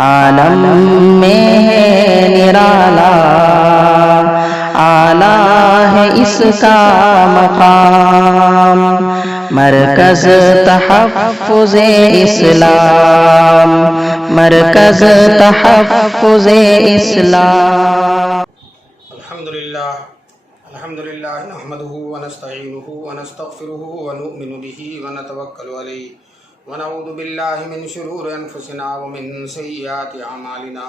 عالم میں ہے نرالا، اعلیٰ ہے اس کا مقام، مرکز تحفظ اسلام، مرکز تحفظ اسلام۔ الحمدللہ نحمده ونستعینه ونستغفره ونؤمن به ونتوکل علیہ ونعوذ باللہ من شرور انفسنا ومن سیئات اعمالنا،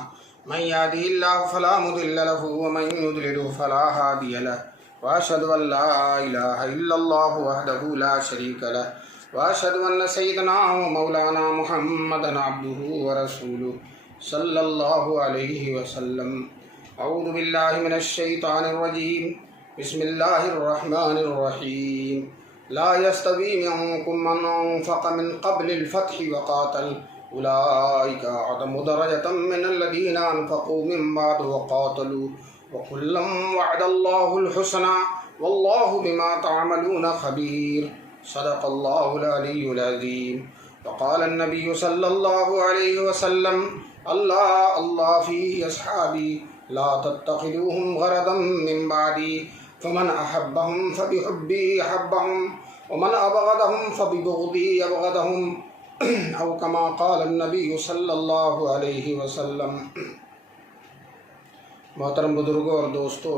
من یهده اللہ فلا مضل له ومن یضلل فلا ہادی له، واشهد ان لا الہ الا اللہ وحدہ لا شریک له، واشهد ان سیدنا ومولانا محمدا عبدہ ورسولہ صلی اللہ علیہ وسلم۔ اعوذ باللہ من الشیطان الرجیم، بسم اللہ الرحمن الرحیم۔ لا يستوی منکم من انفق من قبل الفتح وقاتل، اولئک اعظم درجة من الذین انفقوا من بعد وقاتلوا، وکلا وعد اللہ الحسنى واللہ بما تعملون خبیر، صدق اللہ العلی العظیم۔ وقال النبی صلی اللہ علیہ وسلم، اللہ اللہ فی اصحابی لا تتخذوهم غرضا من بعدی، فمن احبهم فبحبی احبهم ومن ابغضهم فببغضی ابغضهم، او کما قال النبی صلی اللہ علیہ وسلم۔ محترم بزرگوں اور دوستو،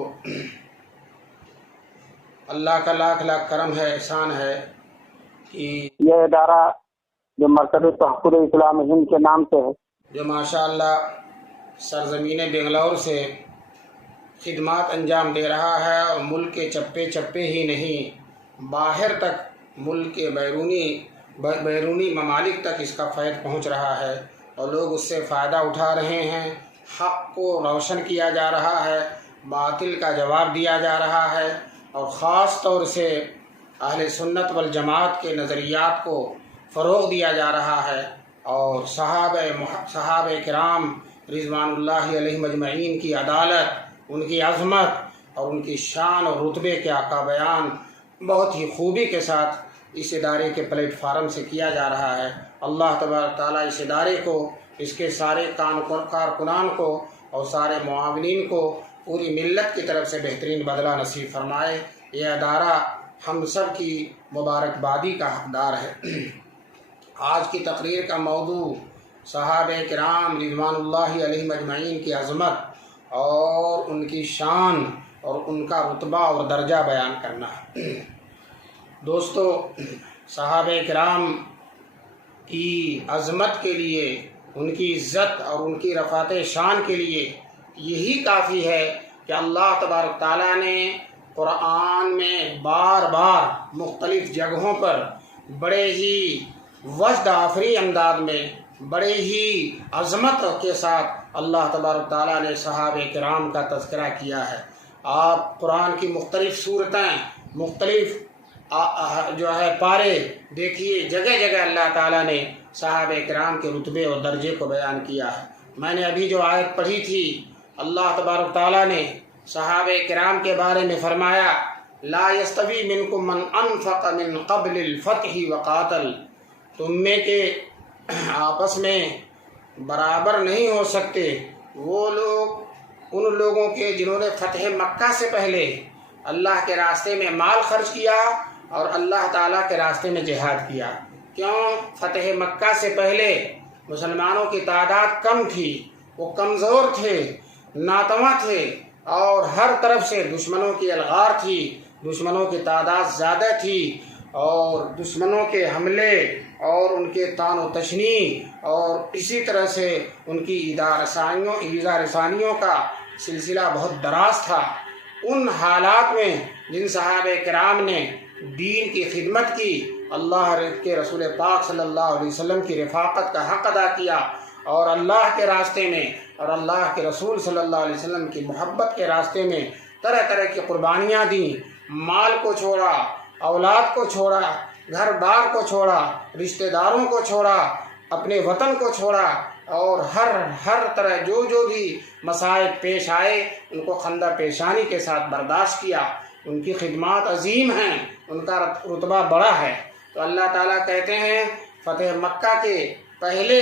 اللہ کا لاکھ لاکھ کرم ہے، احسان ہے کہ یہ ادارہ جو مرکز تحفظ اسلام ہند کے نام سے ہے، جو ماشاءاللہ سرزمین بنگلور سے خدمات انجام دے رہا ہے، اور ملک کے چپے چپے ہی نہیں، باہر تک ملک کے بیرونی ممالک تک اس کا فیض پہنچ رہا ہے، اور لوگ اس سے فائدہ اٹھا رہے ہیں۔ حق کو روشن کیا جا رہا ہے، باطل کا جواب دیا جا رہا ہے، اور خاص طور سے اہل سنت والجماعت کے نظریات کو فروغ دیا جا رہا ہے، اور صحابہ کرام رضوان اللہ علیہ مجمعین کی عدالت، ان کی عظمت اور ان کی شان اور رتبے کا بیان بہت ہی خوبی کے ساتھ اس ادارے کے پلیٹ فارم سے کیا جا رہا ہے۔ اللہ تبارک تعالیٰ اس ادارے کو، اس کے سارے کارکنان کو اور سارے معاونین کو پوری ملت کی طرف سے بہترین بدلہ نصیب فرمائے۔ یہ ادارہ ہم سب کی مبارکبادی کا حقدار ہے۔ آج کی تقریر کا موضوع صحابہ کرام رضوان اللہ علیہ مجمعین کی عظمت اور ان کی شان اور ان کا رتبہ اور درجہ بیان کرنا ہے۔ دوستو، صحابہ کرام کی عظمت کے لیے، ان کی عزت اور ان کی رفعت شان کے لیے یہی کافی ہے کہ اللہ تبارک تعالیٰ نے قرآن میں بار بار مختلف جگہوں پر بڑے ہی وجد آفری انداز میں، بڑے ہی عظمت کے ساتھ اللہ تبارک تعالیٰ نے صحابہ کرام کا تذکرہ کیا ہے۔ آپ قرآن کی مختلف صورتیں، مختلف پارے دیکھیے، جگہ جگہ اللہ تعالیٰ نے صحابہ کرام کے رتبے اور درجے کو بیان کیا ہے۔ میں نے ابھی جو آیت پڑھی تھی، اللہ تبارک تعالیٰ نے صحابہ کرام کے بارے میں فرمایا، لا یستوی منکم من انفق من قبل الفتح وقاتل، تم میں کے آپس میں برابر نہیں ہو سکتے وہ لوگ، ان لوگوں کے جنہوں نے فتح مکہ سے پہلے اللہ کے راستے میں مال خرچ کیا اور اللہ تعالیٰ کے راستے میں جہاد کیا۔ کیوں؟ فتح مکہ سے پہلے مسلمانوں کی تعداد کم تھی، وہ کمزور تھے، ناتواں تھے، اور ہر طرف سے دشمنوں کی الغار تھی، دشمنوں کی تعداد زیادہ تھی، اور دشمنوں کے حملے اور ان کے طعن و تشنیع اور اسی طرح سے ان کی ایذا رسانیوں کا سلسلہ بہت دراز تھا۔ ان حالات میں جن صحابہ کرام نے دین کی خدمت کی، اللہ کے رسول پاک صلی اللہ علیہ وسلم کی رفاقت کا حق ادا کیا، اور اللہ کے راستے میں اور اللہ کے رسول صلی اللہ علیہ وسلم کی محبت کے راستے میں طرح طرح کی قربانیاں دیں، مال کو چھوڑا، اولاد کو چھوڑا، گھر بار کو چھوڑا، رشتہ داروں کو چھوڑا، اپنے وطن کو چھوڑا، اور ہر طرح جو بھی مسائل پیش آئے ان کو خندہ پیشانی کے ساتھ برداشت کیا۔ ان کی خدمات عظیم ہیں، ان کا رتبہ بڑا ہے۔ تو اللہ تعالیٰ کہتے ہیں فتح مکہ کے پہلے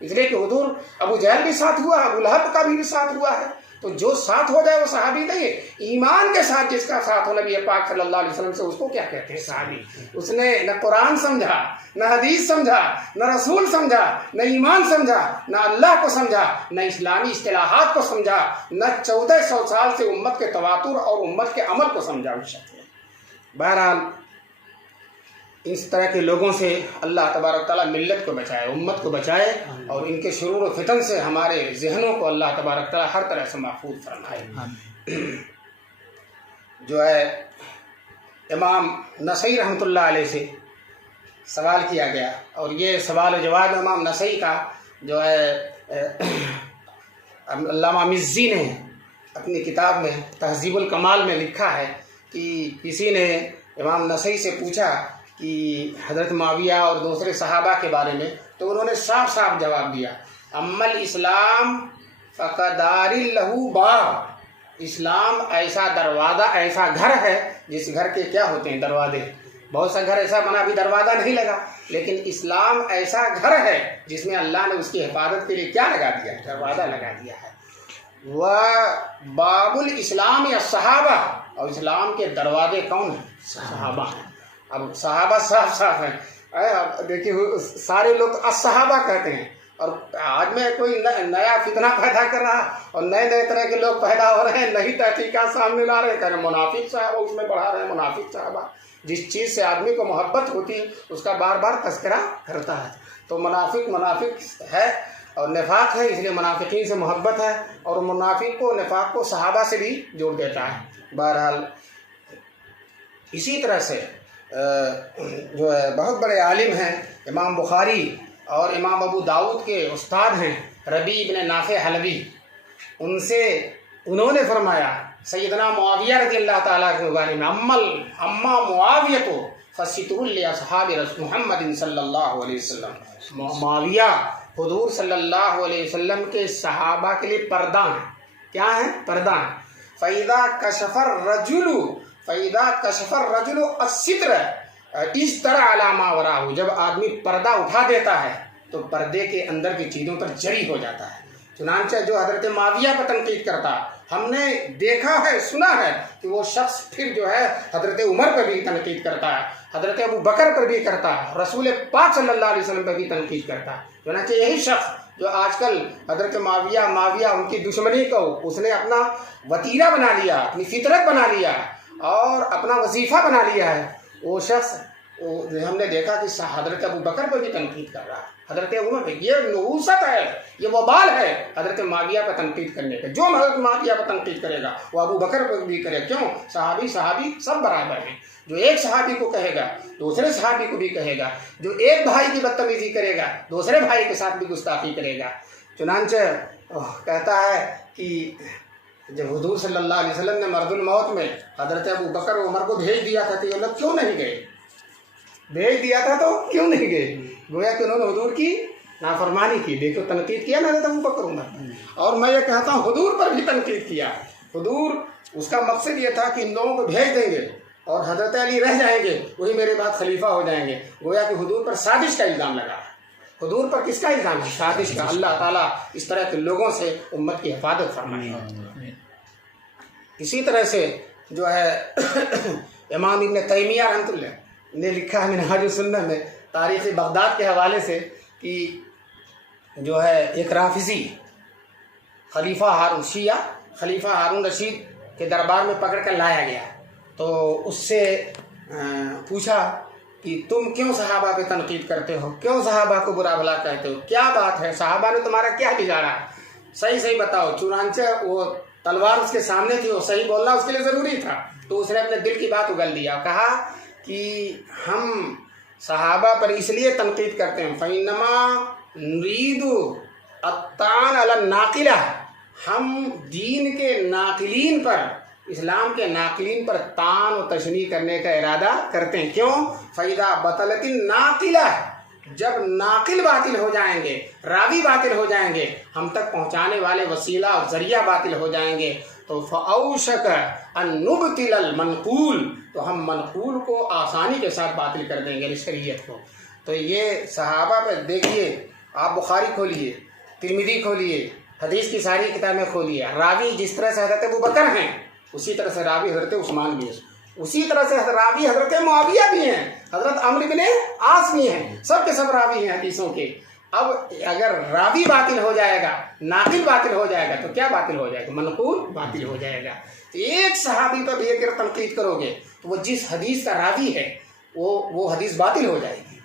اس لیے کہ حضور ابو جہل بھی ساتھ ہوا ہے، ابو لہب کا بھی ساتھ ہوا ہے، تو جو ساتھ ہو جائے وہ صحابی نہیں ہے۔ ایمان کے ساتھ جس کا ساتھ ہو نبی پاک صلی اللہ علیہ وسلم سے، اس کو کیا کہتے ہیں؟ صحابی۔ اس نے نہ قرآن سمجھا، نہ حدیث سمجھا، نہ رسول سمجھا، نہ ایمان سمجھا، نہ اللہ کو سمجھا، نہ اسلامی اصطلاحات کو سمجھا، نہ 1400 سال سے امت کے تواتر اور امت کے عمل کو سمجھا اس شخص نے۔ بہرحال اس طرح کے لوگوں سے اللہ تبارک تعالیٰ ملت کو بچائے، امت کو بچائے، اور ان کے شرور و فتن سے ہمارے ذہنوں کو اللہ تبارک تعالیٰ ہر طرح سے محفوظ فرمائے۔ جو ہے امام نسائی رحمۃ اللہ علیہ سے سوال کیا گیا، اور یہ سوال و جواب امام نسائی کا جو ہے علامہ مزی نے اپنی کتاب میں تہذیب الکمال میں لکھا ہے کہ کسی نے امام نسائی سے پوچھا کہ حضرت معاویہ اور دوسرے صحابہ کے بارے میں، تو انہوں نے صاف صاف جواب دیا، اما الاسلام فقدار لہو باب، اسلام ایسا دروازہ، ایسا گھر ہے جس گھر کے کیا ہوتے ہیں؟ دروازے۔ بہت سا گھر ایسا بنا، ابھی دروازہ نہیں لگا، لیکن اسلام ایسا گھر ہے جس میں اللہ نے اس کی حفاظت کے لیے کیا لگا دیا؟ دروازہ لگا دیا ہے۔ باب الاسلام یا صحابہ، اور اسلام کے دروازے کون ہیں؟ صحابہ ہیں۔ اب صحابہ صاف صاف ہیں، دیکھیے سارے لوگ الصحابہ کہتے ہیں، اور آج میں کوئی نیا فتنہ پیدا کر رہا اور نئے نئے طرح کے لوگ پیدا ہو رہے ہیں، نئی تحقیقات سامنے لا رہے ہیں، کہہ رہے ہیں منافق صحابہ، اس میں بڑھا رہے ہیں منافق صحابہ۔ جس چیز سے آدمی کو محبت ہوتی ہے اس کا بار بار تذکرہ کرتا ہے، تو منافق ہے اور نفاق ہے، اس لیے منافقین سے محبت ہے، اور منافق کو نفاق کو صحابہ سے بھی جوڑ دیتا ہے۔ بہرحال اسی طرح سے جو ہے بہت بڑے عالم ہیں امام بخاری اور امام ابو داؤد کے استاد ہیں ربیع بن نافع حلبی، ان سے انہوں نے فرمایا سیدنا معاویہ رضی اللہ تعالیٰ کے بارے میں، اما معاویہ تو فستر لاصحاب رسول محمد صلی اللہ علیہ وسلم، معاویہ حضور صلی اللہ علیہ وسلم کے صحابہ کے لیے پردہ ہیں۔ کیا ہیں؟ پردہ ہیں۔ فَإِذَا كَشَفَ الرَّجُلُ السِّتْرَ اِسْتَرَ عَلَى مَا وَرَاهُ، جب آدمی پردہ اٹھا دیتا ہے تو پردے کے اندر کی چیزوں پر جری ہو جاتا ہے۔ چنانچہ جو حضرت معاویہ پر تنقید کرتا، ہم نے دیکھا ہے، سنا ہے کہ وہ شخص پھر جو ہے حضرت عمر پر بھی تنقید کرتا ہے، حضرت ابو بکر پر بھی کرتا ہے، رسول پاک صلی اللہ علیہ وسلم پر بھی تنقید کرتا ہے۔ چنانچہ یہی شخص جو آج کل حضرت معاویہ ان کی دشمنی کو اس نے اپنا وتیرہ بنا لیا، اپنی فطرت بنا لیا اور اپنا وظیفہ بنا لیا ہے، وہ شخص ہم نے دیکھا کہ حضرت ابو بکر پر بھی تنقید کر رہا ہے، حضرت عمر پہ۔ یہ نحوست ہے، یہ وبال ہے حضرت معاویہ پر تنقید کرنے کا۔ جو حضرت معاویہ پر تنقید کرے گا وہ ابو بکر پر بھی کرے، کیوں؟ صحابی سب برابر ہیں۔ جو ایک صحابی کو کہے گا دوسرے صحابی کو بھی کہے گا، جو ایک بھائی کی بدتمیزی کرے گا دوسرے بھائی کے ساتھ بھی گستاخی کرے گا۔ چنانچہ کہتا ہے کہ جب حضور صلی اللہ علیہ وسلم نے مرض الموت میں حضرت ابو بکر و عمر کو بھیج دیا تھا تو یہ لوگ کیوں نہیں گئے؟ بھیج دیا تھا تو کیوں نہیں گئے؟ گویا کہ انہوں نے حضور کی نافرمانی کی۔ دیکھو تنقید کیا نا حضرت ابو بکر عمر، اور میں یہ کہتا ہوں حضور پر بھی تنقید کیا۔ حضور اس کا مقصد یہ تھا کہ ان لوگوں کو بھیج دیں گے اور حضرت علی رہ جائیں گے، وہی میرے بعد خلیفہ ہو جائیں گے۔ گویا کہ حضور پر سازش کا الزام لگا۔ حضور پر کس کا الزام ہے؟ سازش کا۔ اللہ تعالیٰ اس طرح کے لوگوں سے امت کی حفاظت فرمائے۔ اسی طرح سے جو ہے امام ابن تیمیہ رحمۃ اللہ نے لکھا ہے منہاج السنہ میں تاریخ بغداد کے حوالے سے کہ جو ہے ایک رافضی خلیفہ ہارون رشید کے دربار میں پکڑ کر لایا گیا، تو اس سے پوچھا کہ تم کیوں صحابہ پہ تنقید کرتے ہو، کیوں صحابہ کو برا بھلا کہتے ہو، کیا بات ہے، صحابہ نے تمہارا کیا بگاڑا، صحیح بتاؤ۔ چنانچہ وہ تلوار اس کے سامنے تھی، وہ صحیح بولنا اس کے لیے ضروری تھا، تو اس نے اپنے دل کی بات اگل دیا، کہا کہ ہم صحابہ پر اس لیے تنقید کرتے ہیں فَإِنَّمَا نُرِيدُ الطَّعْنَ عَلَى النَّاقِلَةِ، ہم دین کے ناقلین پر، اسلام کے ناقلین پر طعن و تشنیع کرنے کا ارادہ کرتے ہیں۔ کیوں؟ فَإِذَا بَطَلَتِ النَّاقِلَةِ، جب ناقل باطل ہو جائیں گے، راوی باطل ہو جائیں گے، ہم تک پہنچانے والے وسیلہ اور ذریعہ باطل ہو جائیں گے، تو فَأَوْشَكَ أَن نُبْطِلَ الْمَنْقُولَ، تو ہم منقول کو آسانی کے ساتھ باطل کر دیں گے، شریعت کو۔ تو یہ صحابہ پر دیکھیے، آپ بخاری کھولیے، ترمذی کھولیے، حدیث کی ساری کتابیں کھولیے، راوی جس طرح سے حضرت ابوبکر ہیں اسی طرح سے راوی حضرت عثمان بھی ہیں، اسی طرح سے راوی حضرت معاویہ بھی ہیں، حضرت عمرو بن عاص بھی ہیں، سب کے سب راوی ہیں حدیثوں کے۔ اب اگر راوی باطل ہو جائے گا، ناقل باطل ہو جائے گا تو کیا باطل ہو جائے گا؟ منقول باطل ہو جائے گا۔ تو ایک صحابی پر بھی اگر تنقید کرو گے تو وہ جس حدیث کا راوی ہے وہ حدیث باطل ہو جائے گی،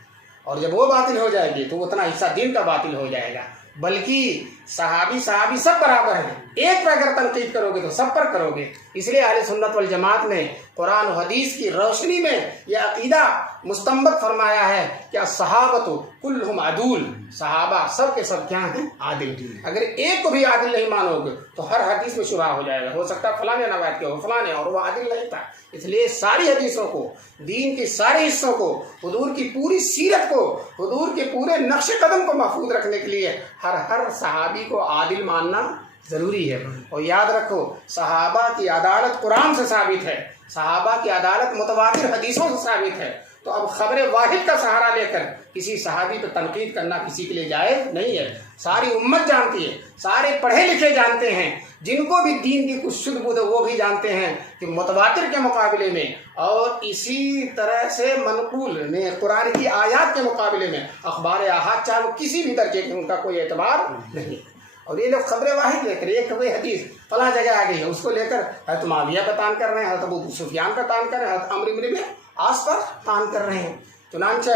اور جب وہ باطل ہو جائے گی تو اتنا حصہ دین کا باطل ہو جائے گا۔ بلکہ صحابی سب برابر ہیں، ایک پر اگر تنقید کرو گے تو سب پر کرو گے۔ اس لیے اہل سنت والجماعت نے قرآن و حدیث کی روشنی میں یہ عقیدہ مستنبط فرمایا ہے کہ الصحابۃ کلہم عدول، صحابہ سب کے سب کیا ہیں؟ عادل۔ اگر ایک کو بھی عادل نہیں مانو گے تو ہر حدیث میں شبہ ہو جائے گا، ہو سکتا ہے فلاں نے روایت کیا ہو فلاں نے، اور وہ عادل نہیں تھا۔ اس لیے ساری حدیثوں کو، دین کے سارے حصوں کو، حضور کی پوری سیرت کو، حضور کے پورے نقش قدم کو محفوظ رکھنے کے لیے ہر صحابی کو عادل ماننا ضروری ہے۔ اور یاد رکھو، صحابہ کی عدالت قرآن سے ثابت ہے، صحابہ کی عدالت متواتر حدیثوں سے ثابت ہے۔ تو اب خبر واحد کا سہارا لے کر کسی صحابی پہ تنقید کرنا کسی کے لیے جائز نہیں ہے۔ ساری امت جانتی ہے، سارے پڑھے لکھے جانتے ہیں، جن کو بھی دین کی کچھ شدھ بدھ وہ بھی جانتے ہیں کہ متواتر کے مقابلے میں اور اسی طرح سے منقول میں قرآن کی آیات کے مقابلے میں اخبار احاد چاہے وہ کسی بھی درجے کے، ان کا کوئی اعتبار نہیں۔ اور یہ لوگ خبر واحد لے کر ایک کوئی حدیث فلاں جگہ آ گئی ہے، اس کو لے کر حضرت معاویہ کا تان کر رہے ہیں، حضرت ابو سفیان کا تان کر رہے ہیں، حضرت عمرو بن عاص پر تان کر رہے ہیں۔ چنانچہ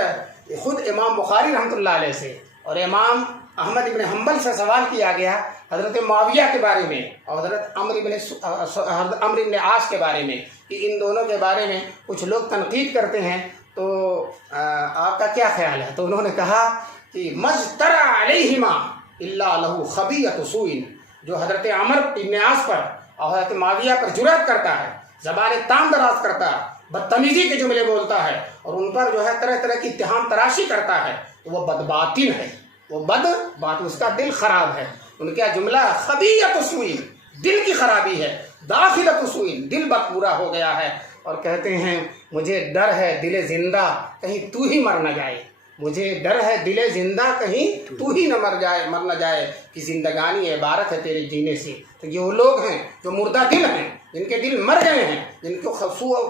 خود امام بخاری رحمۃ اللہ علیہ سے اور امام احمد بن حنبل سے سوال کیا گیا حضرت معاویہ کے بارے میں اور حضرت عمرو بن عاص کے بارے میں کہ ان دونوں کے بارے میں کچھ لوگ تنقید کرتے ہیں، تو آپ کا کیا خیال ہے؟ تو انہوں نے کہا کہ مجترا علیہما الا لہ خبیۃ سوء، جو حضرت عمرو بن عاص پر اور حضرت معاویہ پر جرأت کرتا ہے، زبان تام دراز کرتا ہے، بدتمیزی کے جملے بولتا ہے اور ان پر جو ہے طرح طرح کی اتہام تراشی کرتا ہے، تو وہ بدباطن ہے، وہ اس کا دل خراب ہے۔ ان کا جملہ خبیۃ سوء، دل کی خرابی ہے، داخلۃ سوء، دل بد برا ہو گیا ہے۔ اور کہتے ہیں مجھے ڈر ہے دل زندہ کہیں تو ہی مر نہ جائے، مجھے ڈر ہے دل زندہ کہیں تو ہی نہ مر نہ جائے کہ زندگانی عبارت ہے تیرے جینے سے۔ تو یہ وہ لوگ ہیں جو مردہ دل ہیں، جن کے دل مر گئے ہیں، جن کو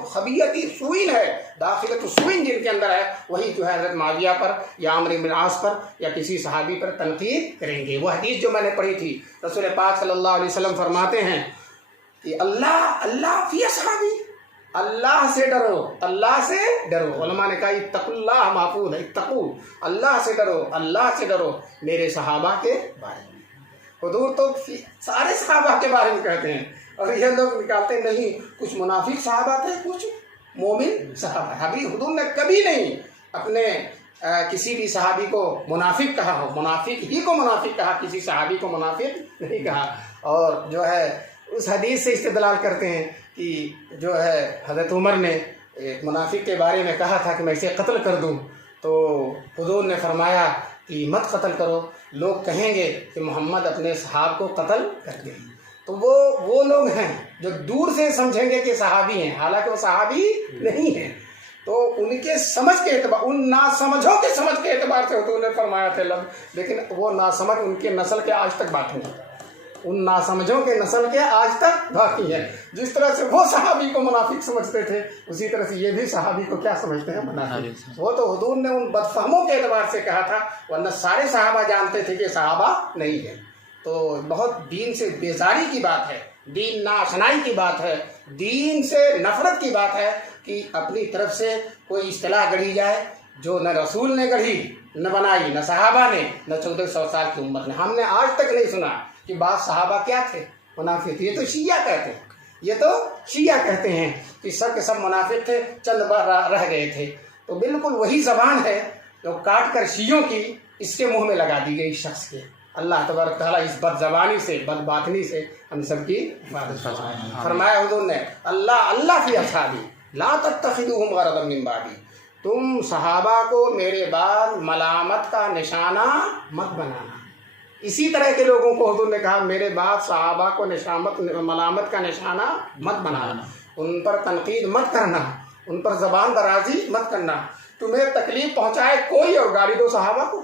خبیۃ سوء ہے، داخلۃ سوء جن کے اندر ہے، وہی جو ہے حضرت معاویہ پر یا عمرو بن عاص پر یا کسی صحابی پر تنقید کریں گے۔ وہ حدیث جو میں نے پڑھی تھی، رسول پاک صلی اللہ علیہ وسلم فرماتے ہیں کہ اللہ فی اصحابی، اللہ سے ڈرو، اللہ سے ڈرو۔ علماء نے کہا اتقوا اللہ محفوظ ہے، اتقوا، اللہ سے ڈرو، اللہ سے ڈرو میرے صحابہ کے بارے میں۔ حضور تو سارے صحابہ کے بارے میں کہتے ہیں، اور یہ لوگ نکالتے نہیں کچھ منافق صحابہ تھے، کچھ مومن صحابہ۔ ابھی حضور نے کبھی نہیں اپنے کسی بھی صحابی کو منافق کہا ہو، منافق ہی کو منافق کہا، کسی صحابی کو منافق نہیں کہا۔ اور جو ہے اس حدیث سے استدلال کرتے ہیں کہ جو ہے حضرت عمر نے ایک منافق کے بارے میں کہا تھا کہ میں اسے قتل کر دوں، تو حضور نے فرمایا کہ مت قتل کرو، لوگ کہیں گے کہ محمد اپنے صحاب کو قتل کر دیں۔ تو وہ لوگ ہیں جو دور سے سمجھیں گے کہ صحابی ہیں، حالانکہ وہ صحابی نہیں ہیں۔ تو ان کے سمجھ کے اعتبار، ان ناسمجھوں کے سمجھ کے اعتبار سے حضور نے فرمایا تھا لفظ، لیکن وہ ناسمجھ ان کے نسل کے آج تک باقی ہیں، ان ناسمجھوں کے نسل کے آج تک باقی ہیں۔ جس طرح سے وہ صحابی کو منافق سمجھتے تھے، اسی طرح سے یہ بھی صحابی کو کیا سمجھتے ہیں؟ منافق۔ وہ تو حضور نے ان بدفہموں کے اعتبار سے کہا تھا، ورنہ سارے صحابہ جانتے تھے کہ صحابہ نہیں ہیں۔ تو بہت دین سے بیزاری کی بات ہے، دین ناآشنائی کی بات ہے، دین سے نفرت کی بات ہے کہ اپنی طرف سے کوئی اصطلاح گڑھی جائے جو نہ رسول نے گڑھی، نہ بنائی، نہ صحابہ نے، نہ 1400 سال کی امت نے۔ ہم نے آج تک نہیں سنا کہ بعض صحابہ کیا تھے؟ منافق۔ یہ تو شیعہ کہتے ہیں، یہ تو شیعہ کہتے ہیں کہ سب کے سب منافق تھے، چند بار رہ گئے تھے۔ تو بالکل وہی زبان ہے جو کاٹ کر شیعوں کی اس کے منہ میں لگا دی گئی شخص کے۔ اللہ تبارک تعالیٰ اس بد زبانی سے، بد باطنی سے ہم سب کی حفاظت فرمائے۔ فرمایا حضور نے اللہ فی اصحابی لا تتخذوہم غرضا من بعدی، تم صحابہ کو میرے بعد ملامت کا نشانہ مت بنانا۔ اسی طرح کے لوگوں کو حضور نے کہا میرے بعد صحابہ کو ملامت کا نشانہ مت بنانا، ان پر تنقید مت کرنا، ان پر زبان درازی مت کرنا۔ تمہیں تکلیف پہنچائے کوئی اور گالی دو صحابہ کو،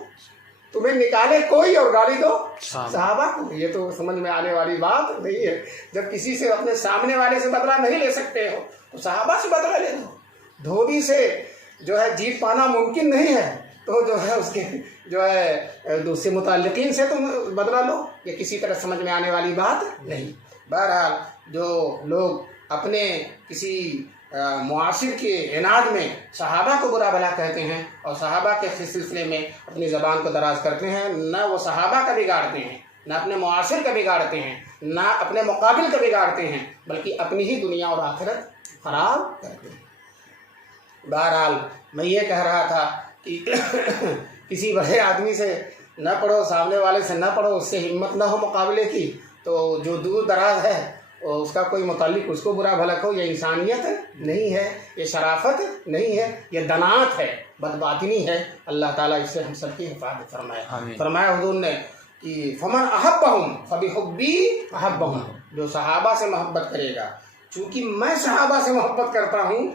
تمہیں نکالے کوئی اور گالی دو صحابہ کو، یہ تو سمجھ میں آنے والی بات نہیں ہے۔ جب کسی سے اپنے سامنے والے سے بدلہ نہیں لے سکتے ہو تو صحابہ سے بدلہ لے لو۔ دھوبی سے جو ہے جیت پانا ممکن نہیں ہے تو جو ہے اس کے جو ہے دوسرے متعلقین سے تم بدلہ لو، یہ کسی طرح سمجھ میں آنے والی بات نہیں۔ بہرحال جو لوگ اپنے کسی معاصر کے عناد میں صحابہ کو برا بھلا کہتے ہیں اور صحابہ کے سلسلے میں اپنی زبان کو دراز کرتے ہیں، نہ وہ صحابہ کا بگاڑتے ہیں، نہ اپنے معاصر کا بگاڑتے ہیں، نہ اپنے مقابل کا بگاڑتے ہیں، بلکہ اپنی ہی دنیا اور آخرت خراب کرتے ہیں۔ بہرحال میں یہ کہہ رہا تھا کہ کسی بڑے آدمی سے نہ پڑھو، سامنے والے سے نہ پڑھو، اس سے ہمت نہ ہو مقابلے کی، تو جو دور دراز ہے اس کا کوئی متعلق اس کو برا بھلا کہو، یہ انسانیت نہیں ہے، یہ شرافت نہیں ہے، یہ دنات ہے، بدباطنی ہے۔ اللہ تعالیٰ اس سے ہم سب کی حفاظت فرمائے۔ فرمایا حضور نے کہ فمن احبہم فبحبی احبہم، جو صحابہ سے محبت کرے گا، چونکہ میں صحابہ سے محبت کرتا ہوں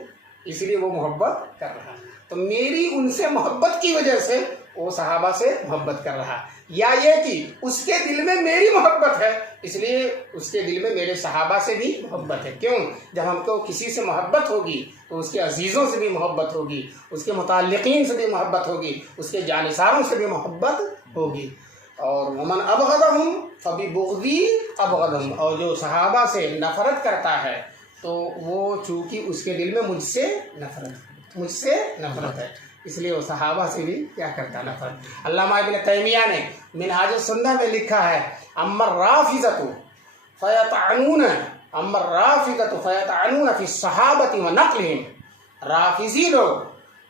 اس لیے وہ محبت کر رہا ہے، تو میری ان سے محبت کی وجہ سے وہ صحابہ سے محبت کر رہا، یا یہ کہ اس کے دل میں میری محبت ہے اس لیے اس کے دل میں میرے صحابہ سے بھی محبت ہے۔ کیوں؟ جب ہم کو کسی سے محبت ہوگی تو اس کے عزیزوں سے بھی محبت ہوگی، اس کے متعلقین سے بھی محبت ہوگی، اس کے جانثاروں سے بھی محبت ہوگی۔ اور ومن ابغضہم فببغضی ابغضہم، اور جو صحابہ سے نفرت کرتا ہے تو وہ چونکہ اس کے دل میں مجھ سے نفرت ہے اس لیے وہ صحابہ سے بھی کیا کرتا، نفرت۔ علامہ ابن تیمیہ نے منہاج السنہ میں لکھا ہے اما الرافضۃ فیطعنون فی الصحابۃ ونقلہم، رافضی لوگ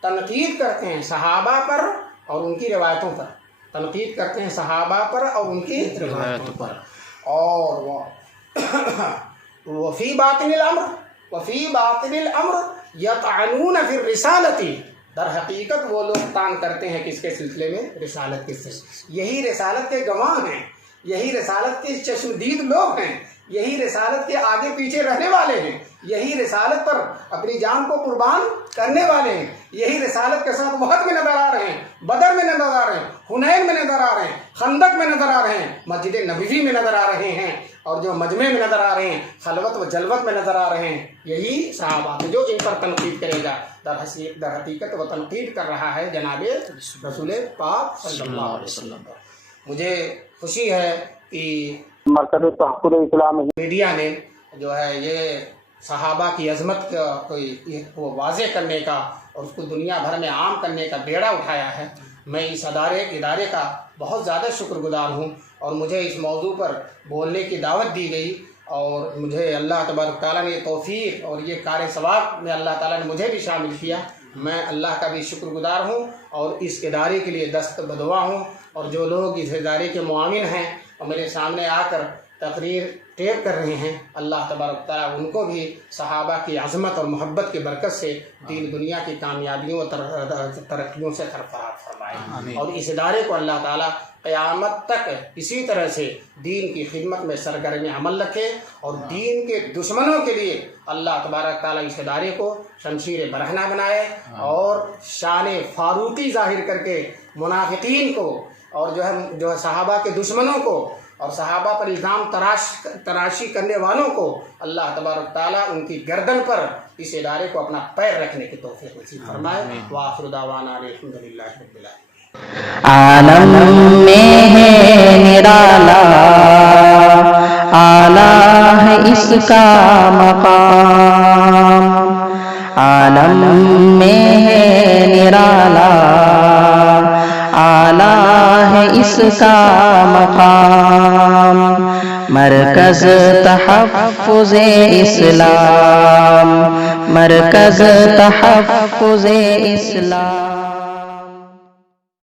تنقید کرتے ہیں صحابہ پر اور ان کی روایتوں پر، تنقید کرتے ہیں صحابہ پر اور ان کی روایتوں پر، اور وفی باطن الامر یطعنون فی الرسالۃ، در حقیقت وہ لوگ طعن کرتے ہیں کس کے سلسلے میں؟ رسالت کے سلسلے۔ یہی رسالت کے گواہ ہیں، یہی رسالت کے چشمدید لوگ ہیں، یہی رسالت کے آگے پیچھے رہنے والے ہیں، یہی رسالت پر اپنی جان کو قربان کرنے والے ہیں، یہی رسالت کے ساتھ وحد میں نظر آ رہے ہیں، بدر میں نظر آ رہے ہیں، حنین میں نظر آ رہے ہیں، خندق میں نظر آ رہے ہیں، مسجد نبوی میں نظر آ رہے ہیں، اور جو مجمع میں نظر آ رہے ہیں، خلوت و جلوت میں نظر آ رہے ہیں، یہی صحابہ جو ان پر تنقید کرے گا در حقیقت وہ تنقید کر رہا ہے جناب رسول پاک صلی اللہ علیہ وسلم پر۔ مجھے خوشی ہے کہ مرکز تحفظ اسلام میڈیا نے جو ہے یہ صحابہ کی عظمت کو واضح کرنے کا اور اس کو دنیا بھر میں عام کرنے کا بیڑا اٹھایا ہے۔ میں اس ادارے کا بہت زیادہ شکر گزار ہوں، اور مجھے اس موضوع پر بولنے کی دعوت دی گئی، اور مجھے اللہ تبارک تعالیٰ نے توفیق اور یہ کار ثواب میں اللہ تعالیٰ نے مجھے بھی شامل کیا۔ میں اللہ کا بھی شکر گزار ہوں اور اس ادارے کے لیے دست بدعا ہوں، اور جو لوگ اس ادارے کے معاون ہیں اور میرے سامنے آ کر تقریر ٹیپ کر رہے ہیں، اللہ تبارک تعالیٰ ان کو بھی صحابہ کی عظمت اور محبت کی برکت سے دین دنیا کی کامیابیوں اور ترقیوں سے سرفراز فرمائے، اور اس ادارے کو اللہ تعالیٰ قیامت تک اسی طرح سے دین کی خدمت میں سرگرم عمل رکھے، اور دین کے دشمنوں کے لیے اللہ تبارک تعالیٰ اس ادارے کو شمشیر برہنہ بنائے، اور شان فاروقی ظاہر کر کے منافقین کو اور جو ہے صحابہ کے دشمنوں کو اور صحابہ پر الزام تراشی کرنے والوں کو اللہ تبارک تعالیٰ ان کی گردن پر اس ادارے کو اپنا پیر رکھنے کی توفیق نصیب فرمائے۔ وآخر دعوانا الحمدللہ رب العالمین۔ عالم میں ہے نرالا، اعلیٰ ہے اس کا مقام، عالم میں ہے نرالا، اعلیٰ ہے اس کا مقام، مرکز تحفظ اسلام، مرکز تحفظ اسلام۔